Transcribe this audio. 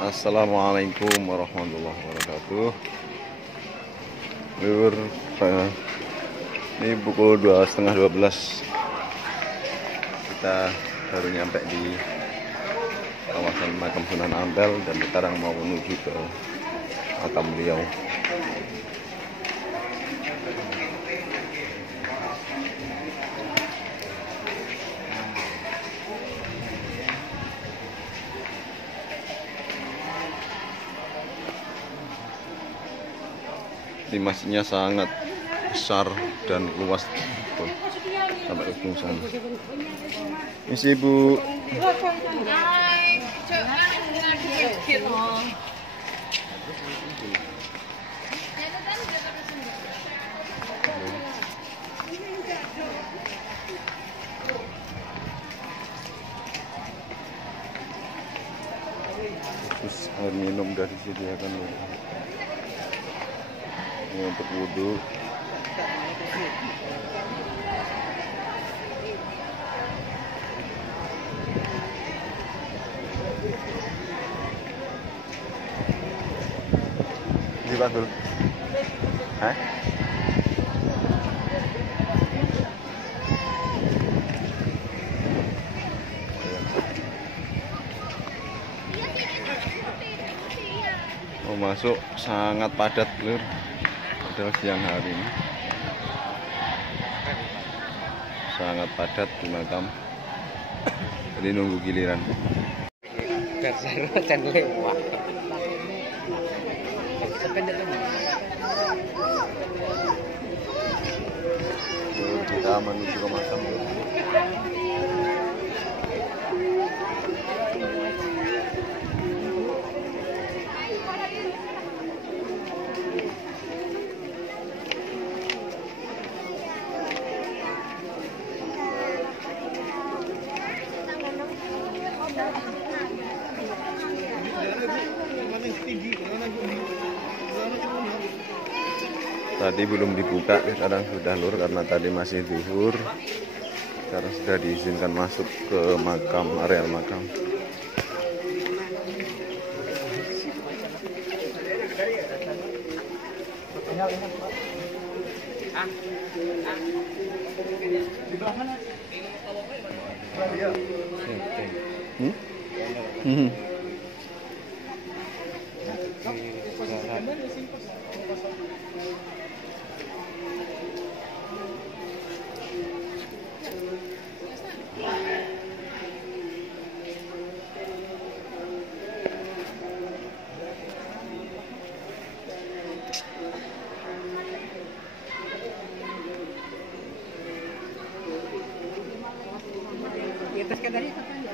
Assalamualaikum warahmatullahi wabarakatuh. Lur, ini pukul 11:30. Kita baru nyampe di kawasan makam Sunan Ampel dan sekarang mau menuju ke makam beliau. Ini masjidnya sangat besar dan luas tuh, sampai ujung sana. Misi Bu. Terus air minum dari disediakan ini untuk wudhu. Ini Pak Dul. Hah? Mau masuk sangat padat, Lur. Padahal siang hari ini sangat padat di makam. Jadi nunggu giliran. Kita menuju ke makam. Tadi belum dibuka, sekarang sudah, Lur, karena tadi masih zuhur. Sekarang sudah diizinkan masuk ke makam, areal makam. Di atas kadar itu kan.